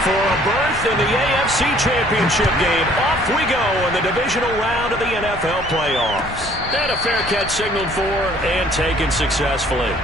For a berth in the AFC Championship game, off we go in the divisional round of the NFL playoffs. And a fair catch signaled for and taken successfully.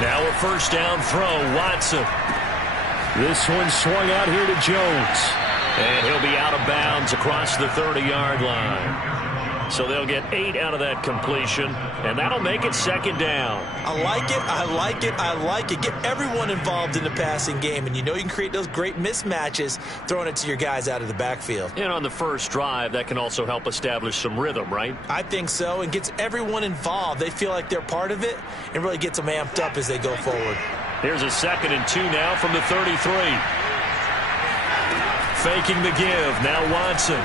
Now a first down throw, Watson. This one swung out here to Jones. And he'll be out of bounds across the 30-yard line. So they'll get 8 out of that completion, and that'll make it second down. I like it, I like it, I like it. Get everyone involved in the passing game, and you know you can create those great mismatches throwing it to your guys out of the backfield. And on the first drive, that can also help establish some rhythm, right? I think so, and gets everyone involved. They feel like they're part of it, and really gets them amped up as they go forward. Here's a 2nd and 2 now from the 33. Faking the give, now Watson.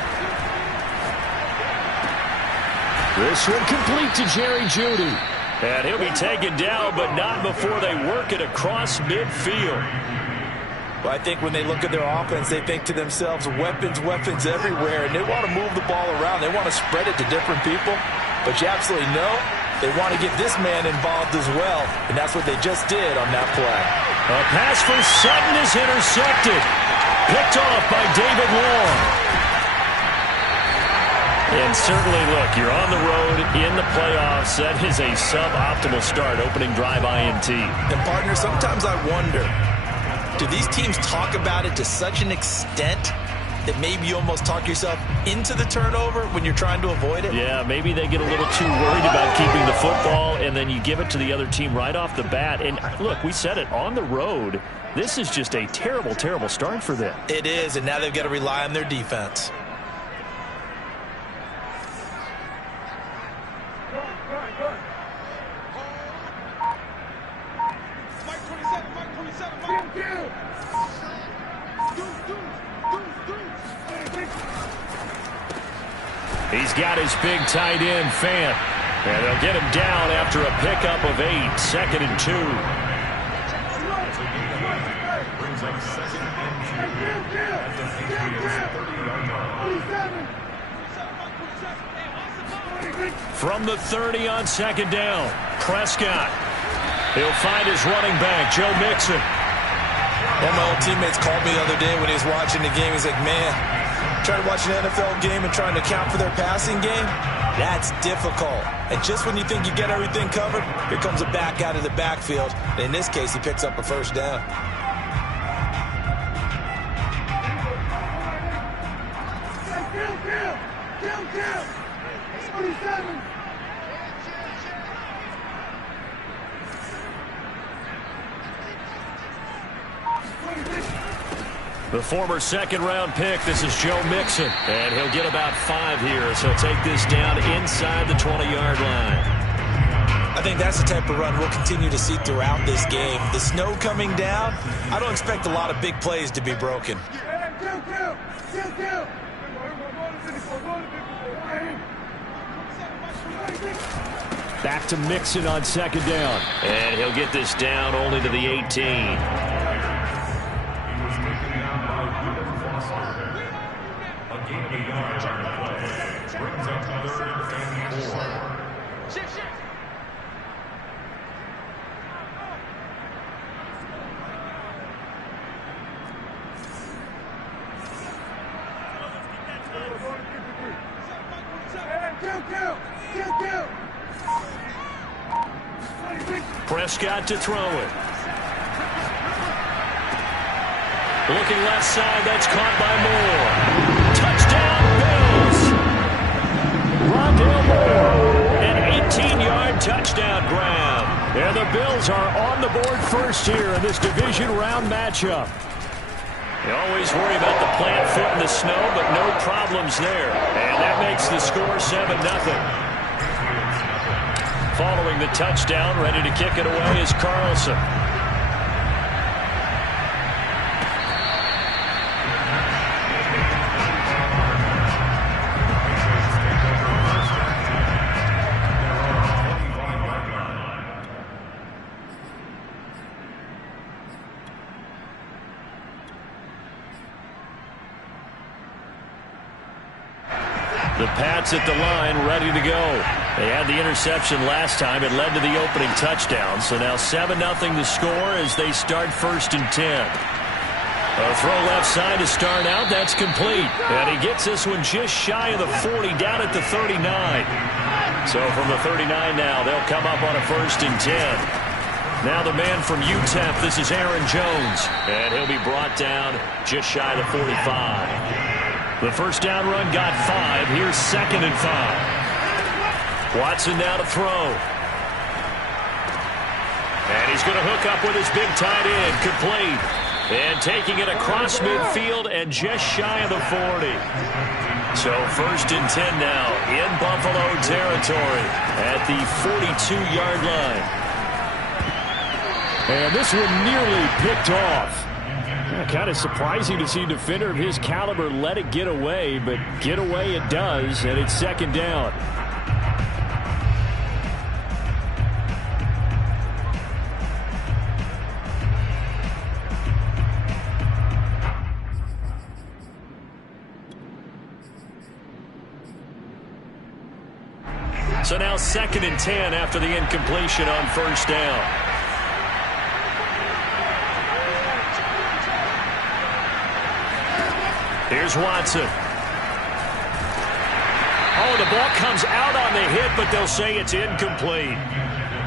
This one complete to Jerry Jeudy. And he'll be taken down, but not before they work it across midfield. Well, I think when they look at their offense, they think to themselves, weapons, weapons everywhere, and they want to move the ball around. They want to spread it to different people. But you absolutely know they want to get this man involved as well, and that's what they just did on that play. A pass for Sutton is intercepted. Picked off by David Long. And certainly, look, you're on the road in the playoffs. That is a suboptimal start, opening drive INT. And, partner, sometimes I wonder, do these teams talk about it to such an extent that maybe you almost talk yourself into the turnover when you're trying to avoid it? Yeah, maybe they get a little too worried about keeping the football, and then you give it to the other team right off the bat. And, look, we said it, on the road, this is just a terrible, terrible start for them. It is, and now they've got to rely on their defense. He's got his big tight end, Fant. And they'll get him down after a pickup of 8, 2nd and 2. From the 30 on 2nd down, Prescott. He'll find his running back, Joe Mixon. One of my old teammates called me the other day when he was watching the game. He's like, man, trying to watch an NFL game and trying to account for their passing game, that's difficult. And just when you think you get everything covered, here comes a back out of the backfield. And in this case, he picks up a first down. The former second-round pick, this is Joe Mixon. And he'll get about 5 here, so he'll take this down inside the 20-yard line. I think that's the type of run we'll continue to see throughout this game. The snow coming down, I don't expect a lot of big plays to be broken. Back to Mixon on 2nd down. And he'll get this down only to the 18. Prescott to throw it. Looking left side, that's caught by Moore. Touchdown, Bills! Rondale Moore, an 18-yard touchdown grab. And the Bills are on the board first here in this division round matchup. You always worry about the plant foot in the snow, but no problems there. And that makes the score 7-0. Following the touchdown, ready to kick it away is Carlson. The Pats at the line, ready to go. They had the interception last time. It led to the opening touchdown. So now 7-0 the score as they start 1st and 10. A throw left side to start out. That's complete. And he gets this one just shy of the 40, down at the 39. So from the 39 now, they'll come up on a 1st and 10. Now the man from UTEP, this is Aaron Jones. And he'll be brought down just shy of the 45. The first down run got 5. Here's 2nd and 5. Watson now to throw. And he's going to hook up with his big tight end. Complete. And taking it across midfield and just shy of the 40. So 1st and 10 now in Buffalo territory at the 42-yard line. And this one nearly picked off. Kind of surprising to see a defender of his caliber let it get away, but get away it does, and it's 2nd down. So now 2nd and 10 after the incompletion on 1st down. Here's Watson. Oh, the ball comes out on the hit, but they'll say it's incomplete.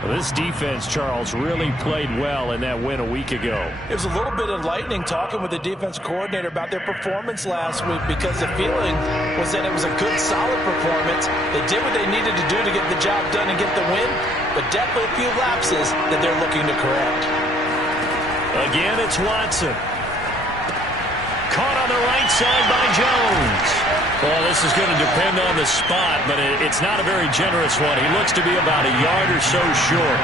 Well, this defense, Charles, really played well in that win a week ago. It was a little bit enlightening talking with the defense coordinator about their performance last week because the feeling was that it was a good, solid performance. They did what they needed to do to get the job done and get the win, but definitely a few lapses that they're looking to correct. Again, it's Watson. Caught on the right side by Jones. Well, this is going to depend on the spot, but it's not a very generous one. He looks to be about a yard or so short.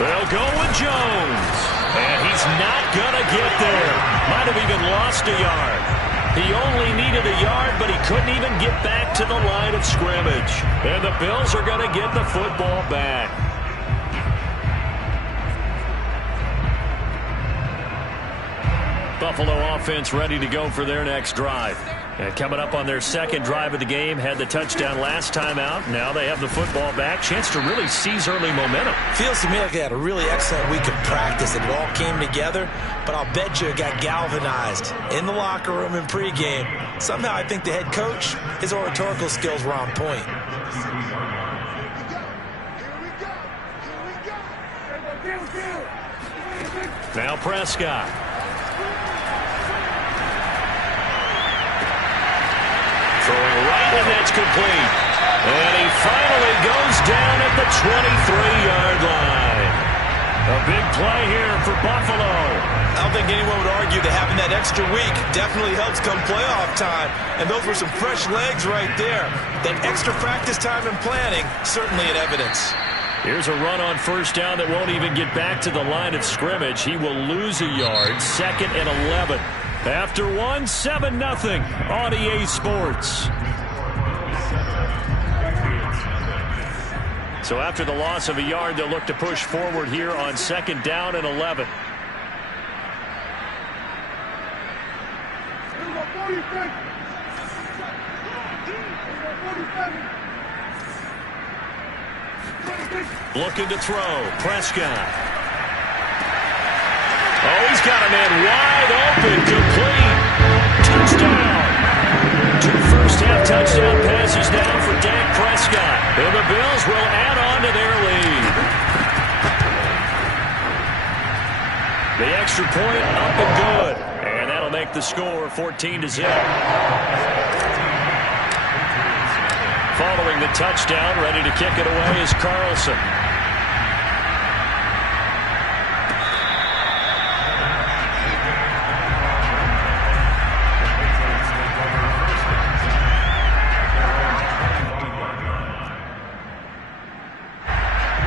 They'll go with Jones. And he's not going to get there. Might have even lost a yard. He only needed a yard, but he couldn't even get back to the line of scrimmage. And the Bills are going to get the football back. Buffalo offense ready to go for their next drive. And coming up on their 2nd drive of the game, had the touchdown last time out. Now they have the football back. Chance to really seize early momentum. Feels to me like they had a really excellent week of practice. It all came together, but I'll bet you it got galvanized in the locker room in pregame. Somehow I think the head coach, his oratorical skills were on point. Now Prescott. Throwing right, and that's complete. And he finally goes down at the 23-yard line. A big play here for Buffalo. I don't think anyone would argue that having that extra week definitely helps come playoff time. And those were some fresh legs right there. That extra practice time and planning, certainly in evidence. Here's a run on 1st down that won't even get back to the line of scrimmage. He will lose a yard. 2nd and 11. After 7-0 on EA Sports. So after the loss of a yard, they'll look to push forward here on 2nd down and 11. Looking to throw. Prescott. Oh, he's got a man wide open. Complete. Touchdown. 2 first-half touchdown passes now for Dak Prescott. And the Bills will add on to their lead. The extra point up and good. And that'll make the score 14-0. Following the touchdown, ready to kick it away is Carlson.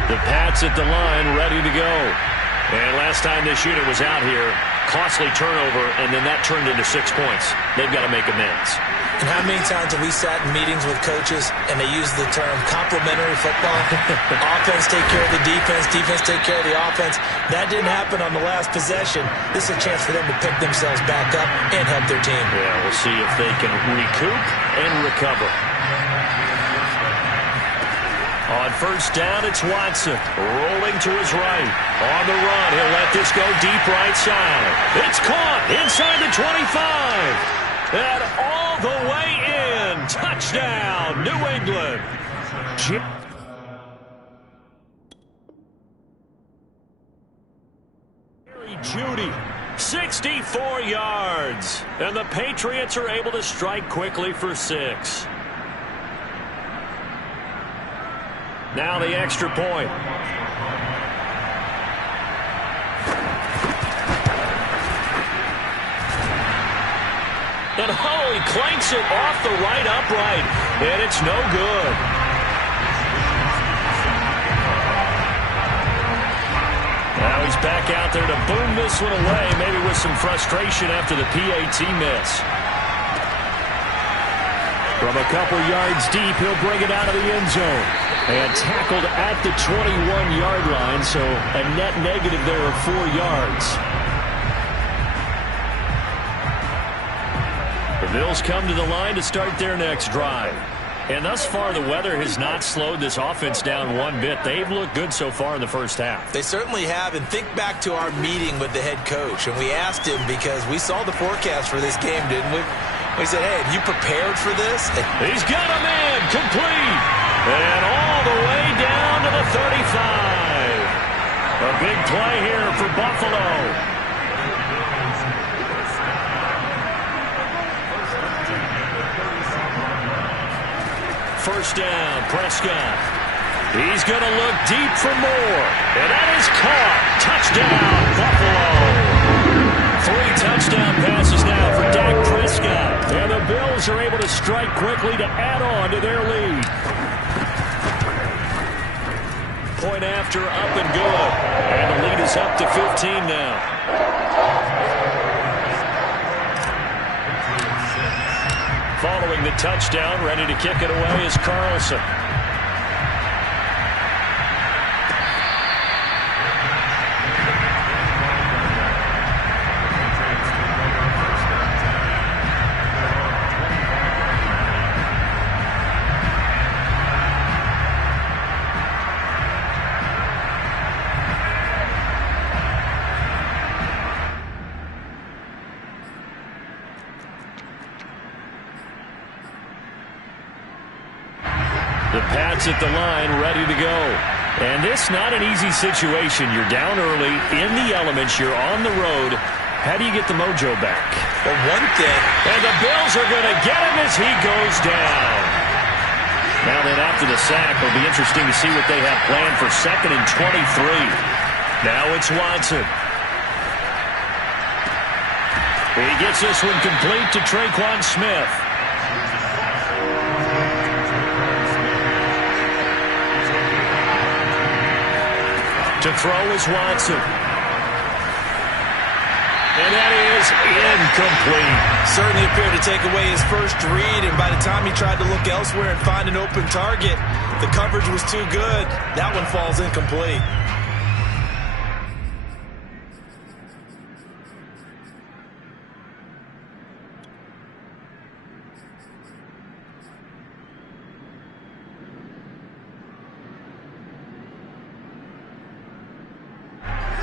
The Pats at the line, ready to go. And last time this unit was out here, Costly turnover, and then that turned into 6 points. They've got to make amends. And how many times have we sat in meetings with coaches and they use the term complementary football? Offense take care of the defense, defense take care of the offense. That didn't happen on the last possession. This is a chance for them to pick themselves back up and help their team. Yeah, we'll see if they can recoup and recover. On first down, it's Watson. Rolling to his right. On the run, he'll let this go deep right side. It's caught inside the 25. And all the way in. Touchdown, New England. Judy, 64 yards. And the Patriots are able to strike quickly for 6. Now the extra point. And he clanks it off the right upright. And it's no good. Now he's back out there to boom this one away, maybe with some frustration after the PAT miss. From a couple yards deep, he'll bring it out of the end zone. And tackled at the 21-yard line, so a net negative there of 4 yards. The Bills come to the line to start their next drive. And thus far, the weather has not slowed this offense down one bit. They've looked good so far in the first half. They certainly have. And think back to our meeting with the head coach. And we asked him because we saw the forecast for this game, didn't we? We said, hey, have you prepared for this? He's got him in, complete. And all the way down to the 35. A big play here for Buffalo. First down, Prescott. He's going to look deep for more. And that is caught. Touchdown, Buffalo. 3 touchdown passes now for Dak Prescott. And the Bills are able to strike quickly to add on to their lead. Point after, up and good. And the lead is up to 15 now. Following the touchdown, ready to kick it away is Carlson. The Pats at the line, ready to go. And this not an easy situation. You're down early, in the elements, you're on the road. How do you get the mojo back? Well, one thing. And the Bills are going to get him as he goes down. Now then, after the sack, it'll be interesting to see what they have planned for 2nd and 23. Now it's Watson. He gets this one complete to Traquan Smith. To throw is Watson. And that is incomplete. Certainly appeared to take away his first read, and by the time he tried to look elsewhere and find an open target, the coverage was too good. That one falls incomplete.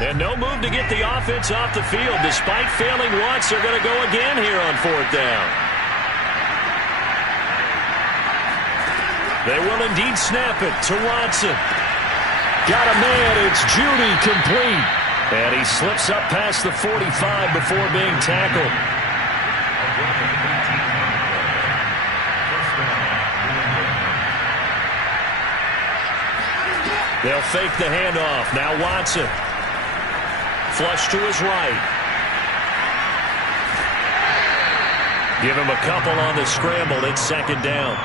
And no move to get the offense off the field. Despite failing once, they're going to go again here on 4th down. They will indeed snap it to Watson. Got a man. It's Judy, complete. And he slips up past the 45 before being tackled. They'll fake the handoff. Now Watson. Flush to his right. Give him a couple on the scramble. It's 2nd down.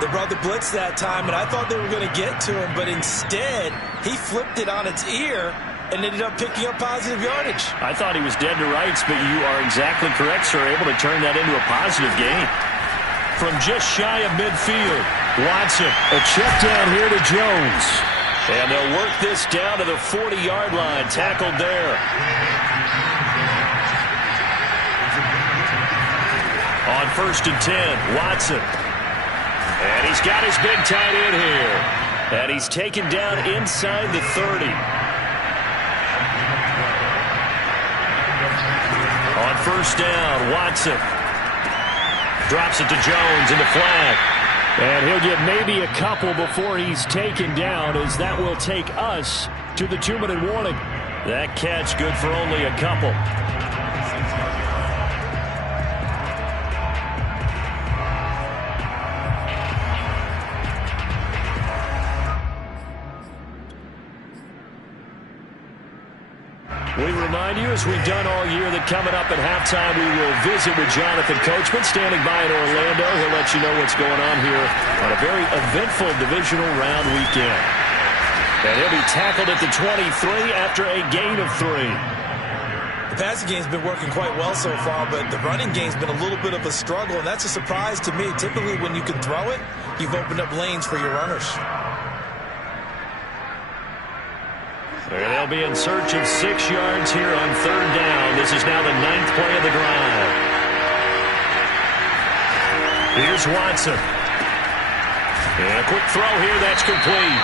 They brought the blitz that time, and I thought they were going to get to him, but instead, he flipped it on its ear and ended up picking up positive yardage. I thought he was dead to rights, but you are exactly correct, sir. Able to turn that into a positive gain. From just shy of midfield, Watson, a check down here to Jones. And they'll work this down to the 40-yard line, tackled there. On 1st and 10, Watson. And he's got his big tight end here. And he's taken down inside the 30. On 1st down, Watson. Drops it to Jones in the flag. And he'll get maybe a couple before he's taken down, as that will take us to the 2-minute warning. That catch good for only a couple. We remind you, as we've done all year, that coming up at halftime we will visit with Jonathan Coachman, standing by in Orlando. He'll let you know what's going on here on a very eventful divisional round weekend. And he'll be tackled at the 23 after a gain of 3. The passing game's been working quite well so far, but the running game's been a little bit of a struggle, and that's a surprise to me. Typically, when you can throw it, you've opened up lanes for your runners. They'll be in search of 6 yards here on 3rd down. This is now the 9th play of the drive. Here's Watson. And a quick throw here, that's complete.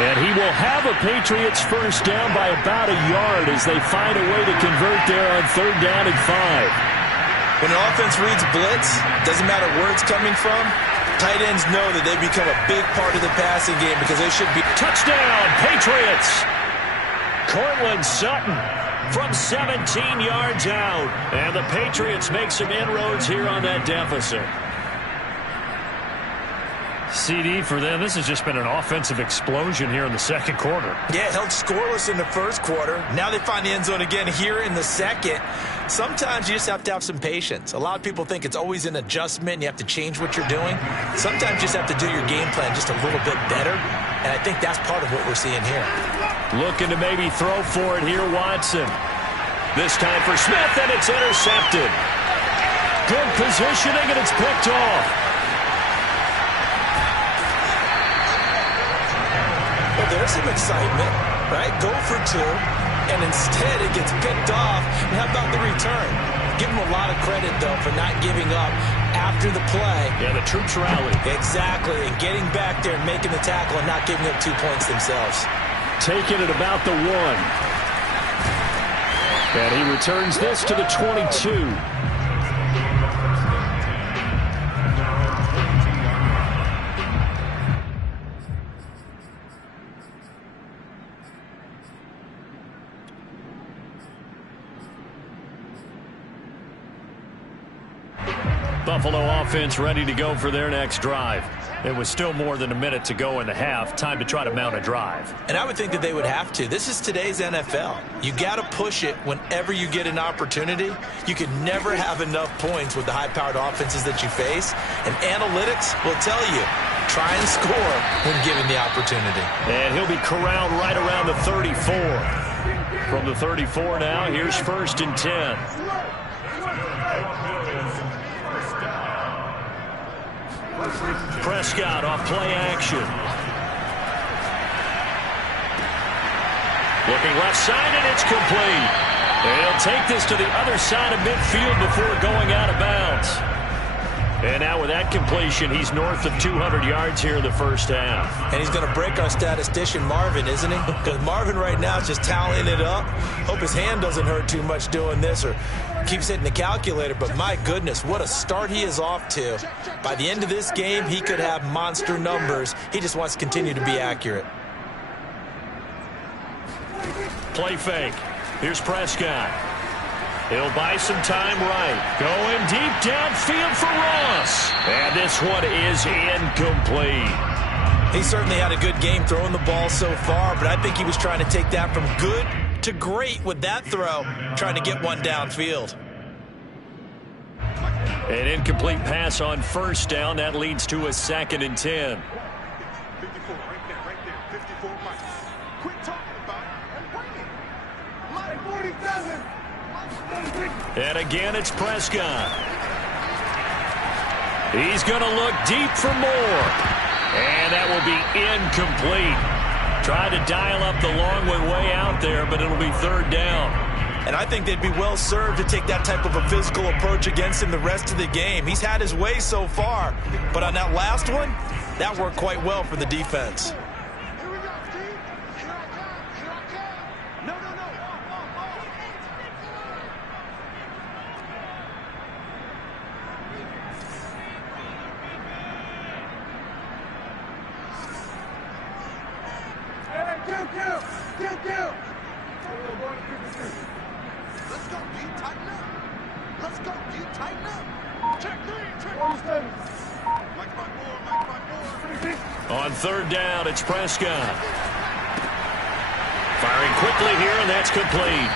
And he will have a Patriots first down by about a yard as they find a way to convert there on 3rd down and 5. When an offense reads blitz, doesn't matter where it's coming from, tight ends know that they become a big part of the passing game because they should be. Touchdown, Patriots! Cortland Sutton from 17 yards out. And the Patriots make some inroads here on that deficit. CD for them. This has just been an offensive explosion here in the second quarter. Yeah, held scoreless in the first quarter. Now they find the end zone again here in the second. Sometimes you just have to have some patience. A lot of people think it's always an adjustment and you have to change what you're doing. Sometimes you just have to do your game plan just a little bit better. And I think that's part of what we're seeing here. Looking to maybe throw for it here, Watson. This time for Smith, and it's intercepted. Good positioning, and it's picked off. Well, there's some excitement, right? Go for 2, and instead it gets picked off. And how about the return? Give him a lot of credit, though, for not giving up after the play. Yeah, the troops rallied. Exactly, and getting back there and making the tackle and not giving up 2 points themselves. Taking it about the 1. And he returns this to the 22. Buffalo offense ready to go for their next drive. It was still more than a minute to go in the half. Time to try to mount a drive. And I would think that they would have to. This is today's NFL. You got to push it whenever you get an opportunity. You can never have enough points with the high-powered offenses that you face. And analytics will tell you, try and score when given the opportunity. And he'll be corralled right around the 34. From the 34 now, here's 1st and 10. Prescott off play action. Looking left side, and it's complete. And he'll take this to the other side of midfield before going out of bounds. And now with that completion, he's north of 200 yards here in the first half. And he's going to break our statistician Marvin, isn't he? Because Marvin right now is just tallying it up. Hope his hand doesn't hurt too much doing this or keeps hitting the calculator. But my goodness, what a start he is off to. By the end of this game, he could have monster numbers. He just wants to continue to be accurate. Play fake. Here's Prescott. He'll buy some time right. Going deep downfield for Ross. And this one is incomplete. He certainly had a good game throwing the ball so far, but I think he was trying to take that from good to great with that throw, trying to get one downfield. An incomplete pass on first down. That leads to a 2nd and 10. 54, right there. 54, Mike. Quit talking about it and bring it. Mike 47. And again, it's Prescott. He's going to look deep for more. And that will be incomplete. Tried to dial up the long way out there, but it'll be 3rd down. And I think they'd be well served to take that type of a physical approach against him the rest of the game. He's had his way so far, but on that last one, that worked quite well for the defense. Here we go, Steve. Here I come. No. Kill. Let's go, D. Tighten up. Let's go, D. Tighten up. Check 3. Mike 5-4. On 3rd down, it's Prescott. Firing quickly here, and that's complete.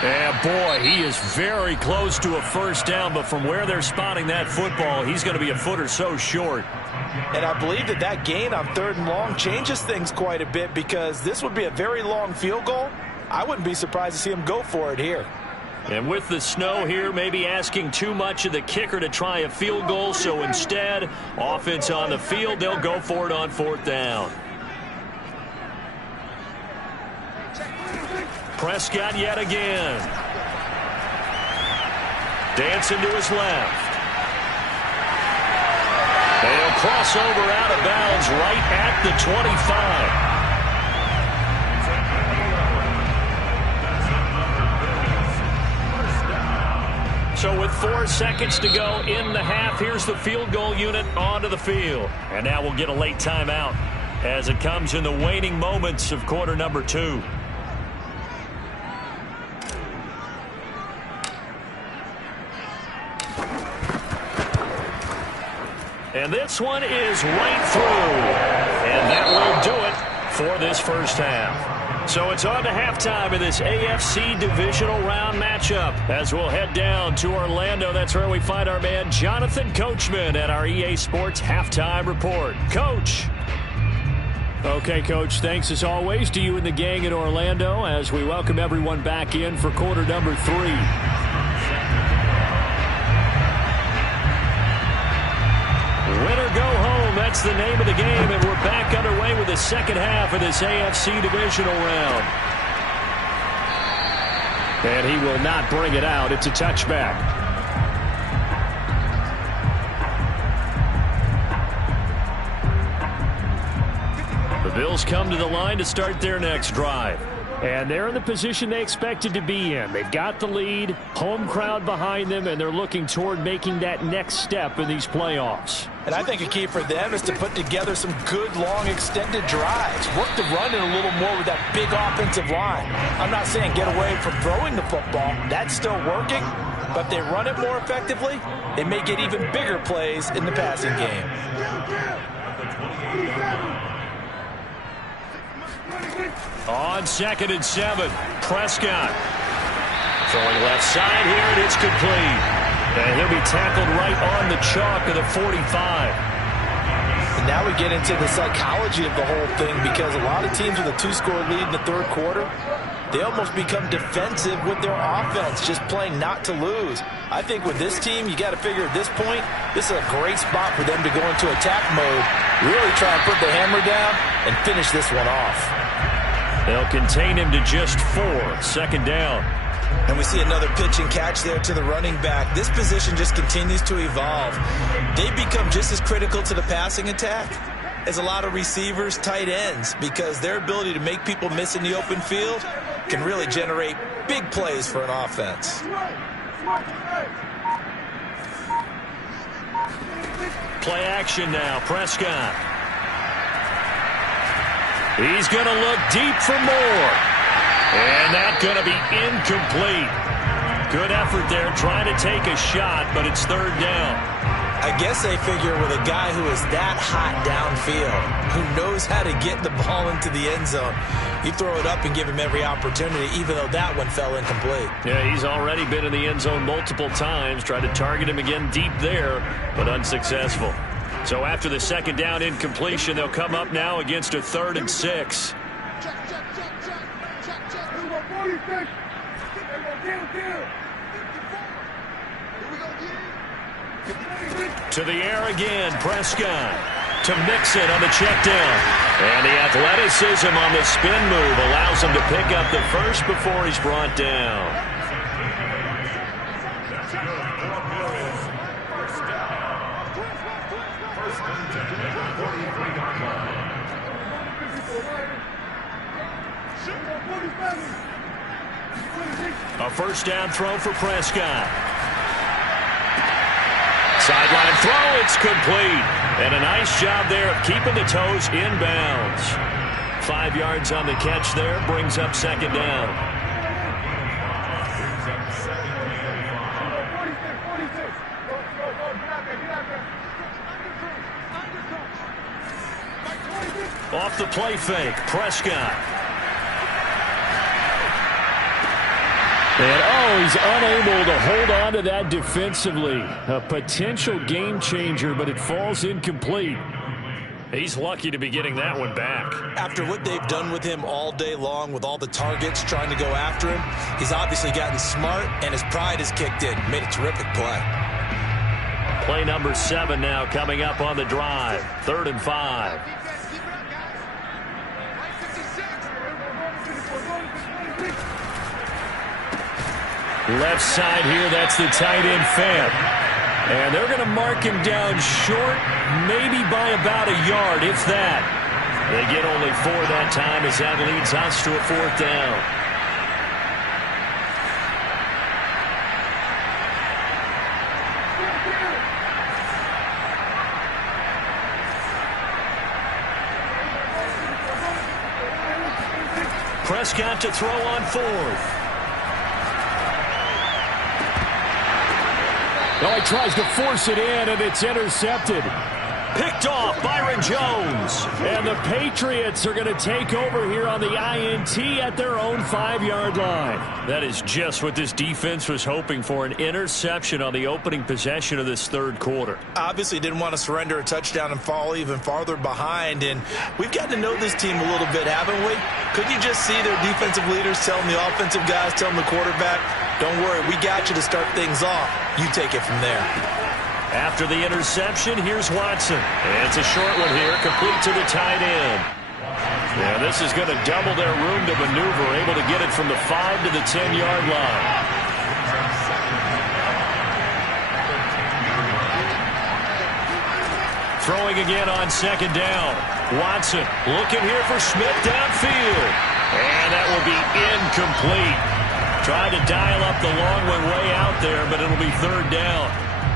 And boy, he is very close to a 1st down, but from where they're spotting that football, he's going to be a foot or so short. And I believe that gain on 3rd and long changes things quite a bit, because this would be a very long field goal. I wouldn't be surprised to see him go for it here. And with the snow here, maybe asking too much of the kicker to try a field goal, so instead, offense on the field, they'll go for it on 4th down. Prescott yet again. Dancing to his left. They'll cross over out of bounds right at the 25. So with 4 seconds to go in the half, here's the field goal unit onto the field. And now we'll get a late timeout as it comes in the waning moments of quarter number 2. And this one is right through. And that will do it for this first half. So it's on to halftime in this AFC divisional round matchup as we'll head down to Orlando. That's where we find our man Jonathan Coachman at our EA Sports Halftime Report. Coach. Okay, Coach, thanks as always to you and the gang in Orlando as we welcome everyone back in for quarter number 3. Winner go home, that's the name of the game, and we're back underway with the second half of this AFC divisional round. And he will not bring it out. It's a touchback. The Bills come to the line to start their next drive. And they're in the position they expected to be in. They've got the lead, home crowd behind them, and they're looking toward making that next step in these playoffs. And I think a key for them is to put together some good, long, extended drives. Work the run in a little more with that big offensive line. I'm not saying get away from throwing the football. That's still working. But if they run it more effectively, they may get even bigger plays in the passing game. On 2nd and 7, Prescott. Throwing left side here, and it's complete. And he'll be tackled right on the chalk of the 45. And now we get into the psychology of the whole thing, because a lot of teams with a 2-score lead in the 3rd quarter, they almost become defensive with their offense, just playing not to lose. I think with this team, you got to figure at this point, this is a great spot for them to go into attack mode, really try and put the hammer down and finish this one off. They'll contain him to just 4, 2nd down. And we see another pitch and catch there to the running back. This position just continues to evolve. They become just as critical to the passing attack as a lot of receivers, tight ends, because their ability to make people miss in the open field can really generate big plays for an offense. Play action now, Prescott. He's going to look deep for more. And that's going to be incomplete. Good effort there trying to take a shot, but it's 3rd down. I guess they figure with a guy who is that hot downfield, who knows how to get the ball into the end zone, you throw it up and give him every opportunity, even though that one fell incomplete. Yeah, he's already been in the end zone multiple times, tried to target him again deep there, but unsuccessful. So after the second down incompletion, they'll come up now against a 3rd and 6. To the air again, Prescott to mix it on the check down. And the athleticism on the spin move allows him to pick up the first before he's brought down. A first down throw for Prescott. Sideline throw, it's complete. And a nice job there of keeping the toes inbounds. 5 yards on the catch there, brings up second down. Off the play fake, Prescott. And, he's unable to hold on to that defensively. A potential game changer, but it falls incomplete. He's lucky to be getting that one back. After what they've done with him all day long, with all the targets trying to go after him, he's obviously gotten smart, and his pride has kicked in. Made a terrific play. Play number 7 now coming up on the drive. 3rd and 5. Left side here, that's the tight end Fant. And they're going to mark him down short, maybe by about a yard, if that. They get only 4 that time as that leads us to a 4th down. Prescott to throw on 4th. Oh, he tries to force it in, and it's intercepted. Picked off, Byron Jones. And the Patriots are going to take over here on the INT at their own 5-yard line. That is just what this defense was hoping for, an interception on the opening possession of this 3rd quarter. Obviously didn't want to surrender a touchdown and fall even farther behind, and we've gotten to know this team a little bit, haven't we? Couldn't you just see their defensive leaders telling the offensive guys, telling the quarterback, don't worry, we got you to start things off. You take it from there. After the interception, here's Watson. And it's a short one here, complete to the tight end. Yeah, this is going to double their room to maneuver, able to get it from the 5 to the 10-yard line. Throwing again on second down. Watson looking here for Smith downfield. And that will be incomplete. Trying to dial up the long one way out there, but it'll be 3rd down.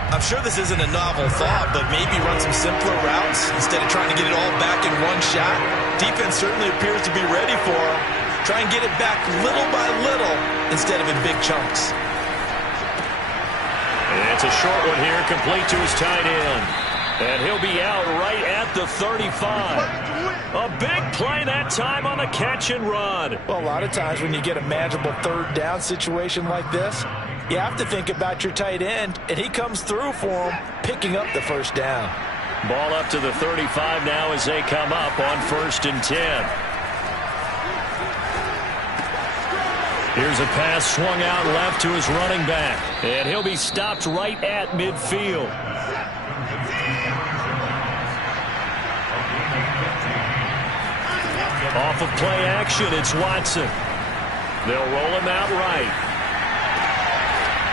I'm sure this isn't a novel thought, but maybe run some simpler routes instead of trying to get it all back in one shot. Defense certainly appears to be ready for him. Try and get it back little by little instead of in big chunks. And it's a short one here, complete to his tight end. And he'll be out right at the 35. A big play that time on the catch and run. Well, a lot of times when you get a manageable 3rd down situation like this, you have to think about your tight end, and he comes through for him, picking up the 1st down. Ball up to the 35 now as they come up on 1st and 10. Here's a pass swung out left to his running back, and he'll be stopped right at midfield. Off of play action, it's Watson. They'll roll him out right.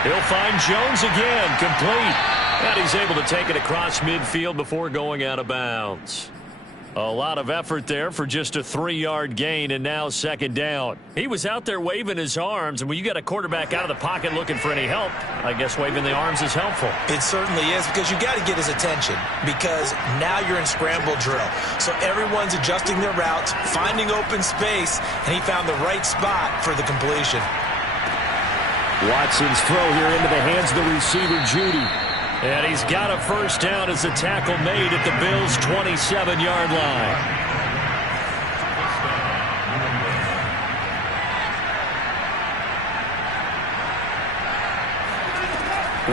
He'll find Jones again, complete. And he's able to take it across midfield before going out of bounds. A lot of effort there for just a 3-yard gain, and now second down. He was out there waving his arms, and when you got a quarterback out of the pocket looking for any help, I guess waving the arms is helpful. It certainly is, because you got to get his attention, because now you're in scramble drill. So everyone's adjusting their routes, finding open space, and he found the right spot for the completion. Watson's throw here into the hands of the receiver, Judy. And he's got a first down as the tackle made at the Bills' 27-yard line.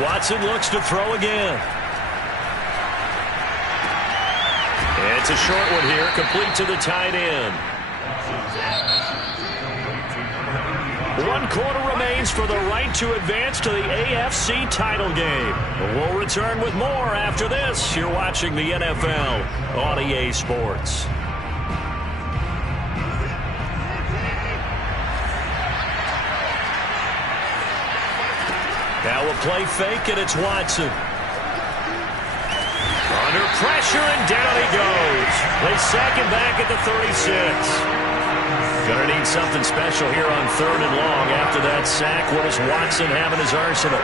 Watson looks to throw again. It's a short one here, complete to the tight end. 1 quarter remains for the right to advance to the AFC title game. We'll return with more after this. You're watching the NFL on EA Sports. Now a play fake, and it's Watson. Under pressure, and down he goes. They sack him back at the 36. Going to need something special here on 3rd and long after that sack. What does Watson have in his arsenal?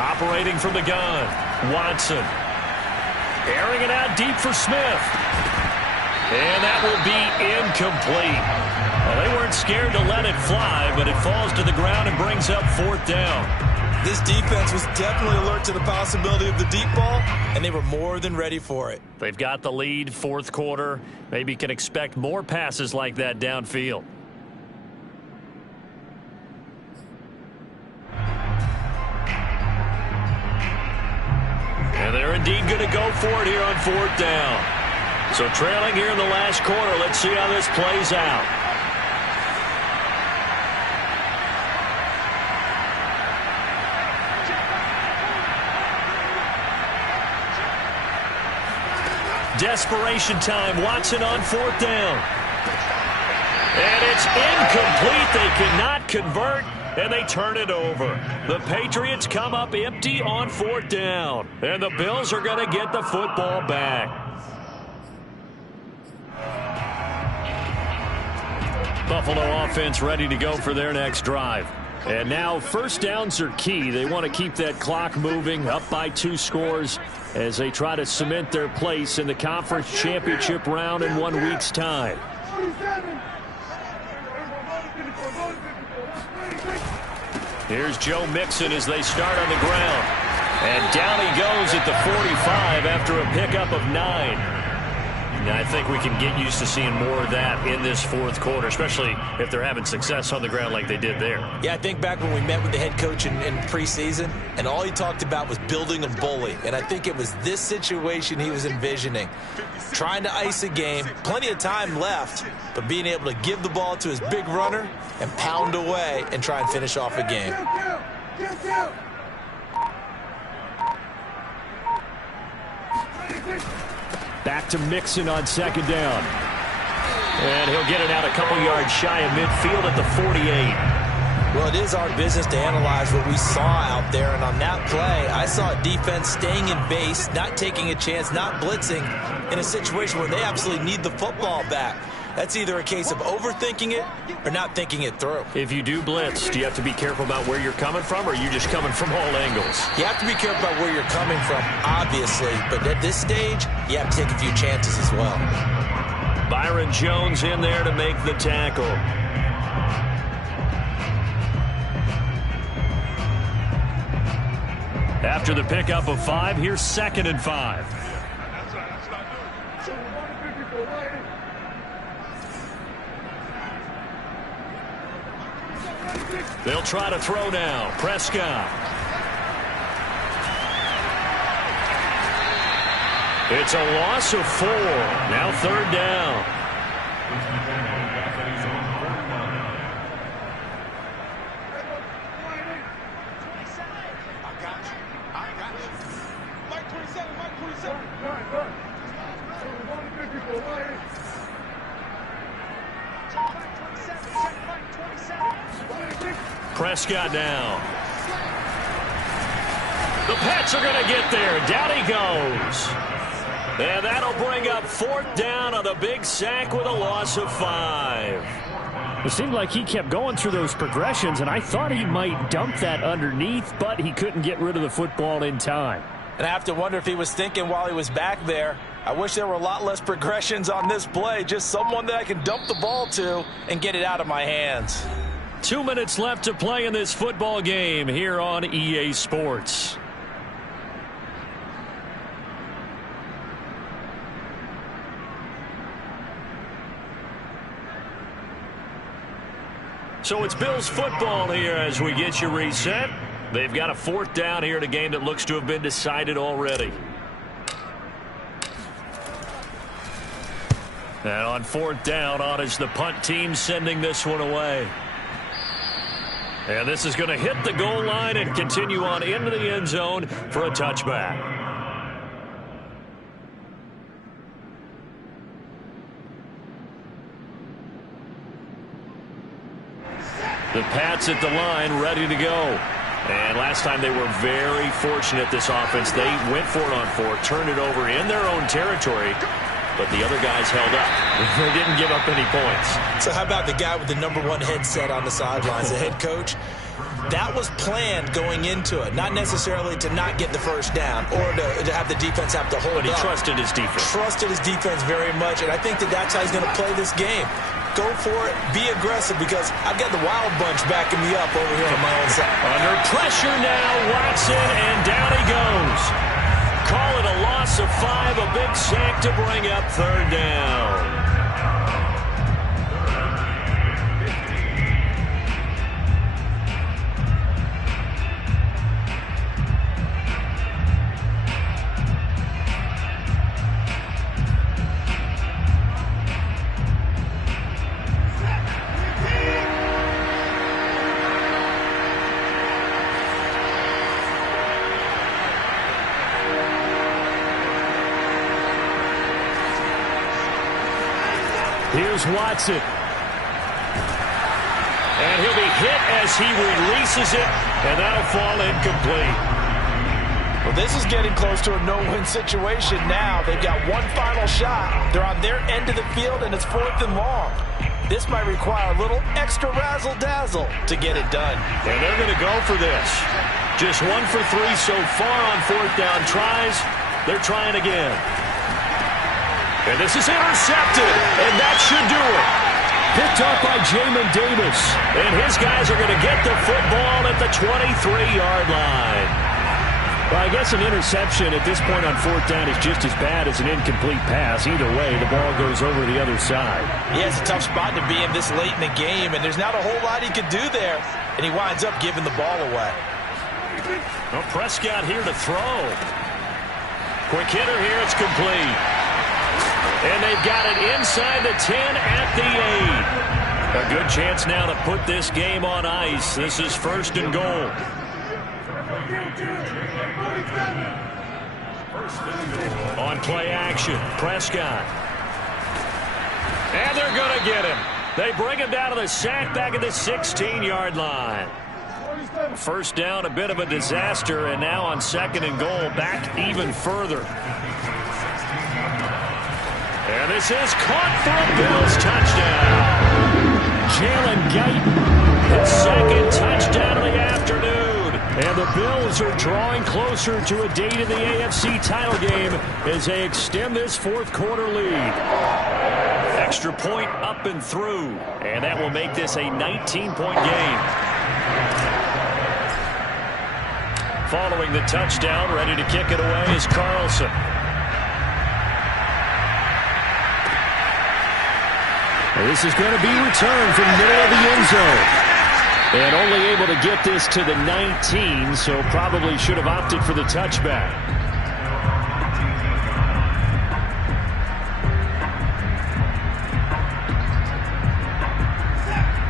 Operating from the gun, Watson. Airing it out deep for Smith. And that will be incomplete. Well, they weren't scared to let it fly, but it falls to the ground and brings up 4th down. This defense was definitely alert to the possibility of the deep ball, and they were more than ready for it. They've got the lead, 4th quarter. Maybe can expect more passes like that downfield. And they're indeed going to go for it here on 4th down. So trailing here in the last quarter, let's see how this plays out. Desperation time. Watson on 4th down. And it's incomplete. They cannot convert, and they turn it over. The Patriots come up empty on 4th down, and the Bills are going to get the football back. Buffalo offense ready to go for their next drive. And now first downs are key. They want to keep that clock moving, up by 2 scores as they try to cement their place in the conference championship round in 1 week's time. Here's Joe Mixon as they start on the ground. And down he goes at the 45 after a pickup of 9. I think we can get used to seeing more of that in this 4th quarter, especially if they're having success on the ground like they did there. Yeah, I think back when we met with the head coach in preseason, and all he talked about was building a bully. And I think it was this situation he was envisioning. Trying to ice a game, plenty of time left, but being able to give the ball to his big runner and pound away and try and finish off a game. Back to Mixon on 2nd down. And he'll get it out a couple yards shy of midfield at the 48. Well, it is our business to analyze what we saw out there. And on that play, I saw a defense staying in base, not taking a chance, not blitzing in a situation where they absolutely need the football back. That's either a case of overthinking it or not thinking it through. If you do blitz, do you have to be careful about where you're coming from, or are you just coming from all angles? You have to be careful about where you're coming from, obviously. But at this stage, you have to take a few chances as well. Byron Jones in there to make the tackle. After the pickup of 5, here's 2nd and 5. They'll try to throw now. Prescott. It's a loss of 4. Now 3rd down. Prescott now. The Pats are going to get there. Down he goes. And that'll bring up 4th down on the big sack with a loss of 5. It seemed like he kept going through those progressions, and I thought he might dump that underneath, but he couldn't get rid of the football in time. And I have to wonder if he was thinking while he was back there, I wish there were a lot less progressions on this play. Just someone that I can dump the ball to and get it out of my hands. 2 minutes left to play in this football game here on EA Sports. So it's Bills football here as we get you reset. They've got a 4th down here in a game that looks to have been decided already. And on 4th down, on is the punt team sending this one away. And this is going to hit the goal line and continue on into the end zone for a touchback. The Pats at the line, ready to go. And last time they were very fortunate, this offense. They went for it on 4, turned it over in their own territory, but the other guys held up. They didn't give up any points. So how about the guy with the #1 headset on the sidelines, the head coach? That was planned going into it, not necessarily to not get the first down or to have the defense have to hold up. But he trusted his defense. Trusted his defense very much, and I think that's how he's going to play this game. Go for it, be aggressive, because I've got the wild bunch backing me up over here on my own side. Under pressure now, Watson, and down he goes. Call it a loss of 5, a big sack to bring up 3rd down. Here's Watson. And he'll be hit as he releases it, and that'll fall incomplete. Well, this is getting close to a no-win situation now. They've got one final shot. They're on their end of the field, and it's 4th and long. This might require a little extra razzle-dazzle to get it done. And they're going to go for this. Just 1 for 3 so far on 4th down tries. They're trying again. And this is intercepted, and that should do it. Picked up by Jamin Davis, and his guys are going to get the football at the 23-yard line. Well, I guess an interception at this point on 4th down is just as bad as an incomplete pass. Either way, the ball goes over the other side. Yeah, it's a tough spot to be in this late in the game, and there's not a whole lot he could do there, and he winds up giving the ball away. Well, Prescott here to throw. Quick hitter here, it's complete. And they've got it inside the 10 at the 8. A good chance now to put this game on ice. This is 1st and goal. On play action, Prescott. And they're going to get him. They bring him down to the sack back at the 16-yard line. 1st down, a bit of a disaster, and now on 2nd and goal, back even further. And this is caught for a Bills touchdown. Jalen Guyton, his 2nd touchdown of the afternoon. And the Bills are drawing closer to a date in the AFC title game as they extend this 4th quarter lead. Extra point up and through. And that will make this a 19-point game. Following the touchdown, ready to kick it away is Carlson. This is going to be returned from the middle of the end zone. And only able to get this to the 19, so probably should have opted for the touchback.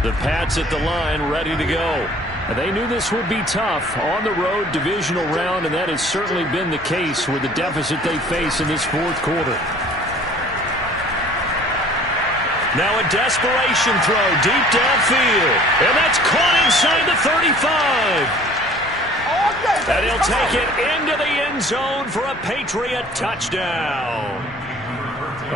The Pats at the line, ready to go. They knew this would be tough on the road divisional round, and that has certainly been the case with the deficit they face in this 4th quarter. Now a desperation throw deep downfield. And that's caught inside the 35. And he'll take it into the end zone for a Patriot touchdown.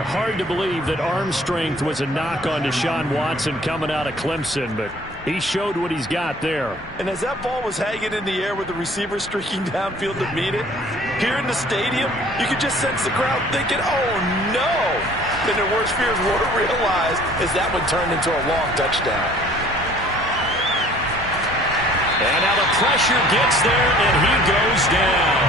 Hard to believe that arm strength was a knock on Deshaun Watson coming out of Clemson, but He showed what he's got there. And as that ball was hanging in the air with the receiver streaking downfield to meet it, here in the stadium, you could just sense the crowd thinking, oh, no. And their worst fears weren't realized as that one turned into a long touchdown. And now the pressure gets there, and he goes down.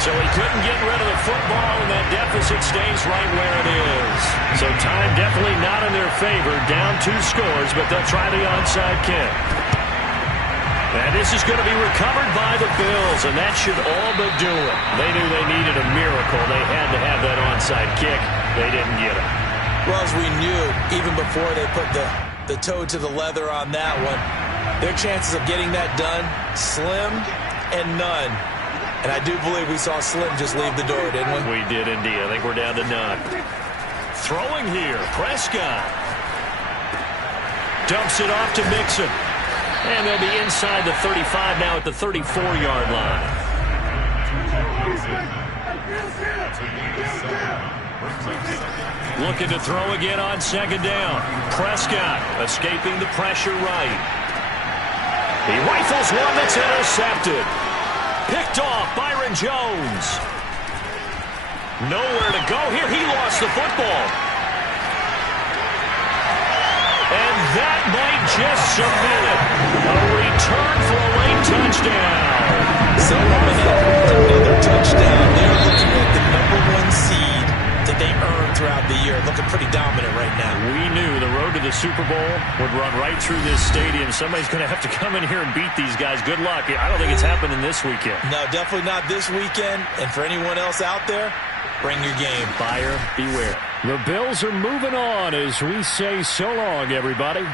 So he couldn't get rid of the football, and that deficit stays right where it is. So time definitely not in their favor. Down 2 scores, but they'll try the onside kick. And this is going to be recovered by the Bills, and that should all but do it. They knew they needed a miracle. They had to have that onside kick. They didn't get it. Well, as we knew, even before they put the toe to the leather on that one, their chances of getting that done, slim and none. And I do believe we saw Slim just leave the door, didn't we? We did indeed. I think we're down to none. Throwing here, Prescott. Dumps it off to Mixon. And they'll be inside the 35 now at the 34-yard line. Looking to throw again on second down. Prescott escaping the pressure right. He rifles one that's intercepted. Picked off, Byron Jones. Nowhere to go here. He lost the football. And that might just submit it. A return for a late touchdown. So another touchdown. They're looking at the #1 seed that they earned throughout the year. Looking pretty dominant right now. We knew the road to the Super Bowl would run right through this stadium. Somebody's going to have to come in here and beat these guys. Good luck. I don't think it's happening this weekend. No, definitely not this weekend. And for anyone else out there, bring your game. Buyer beware. The Bills are moving on as we say so long, everybody.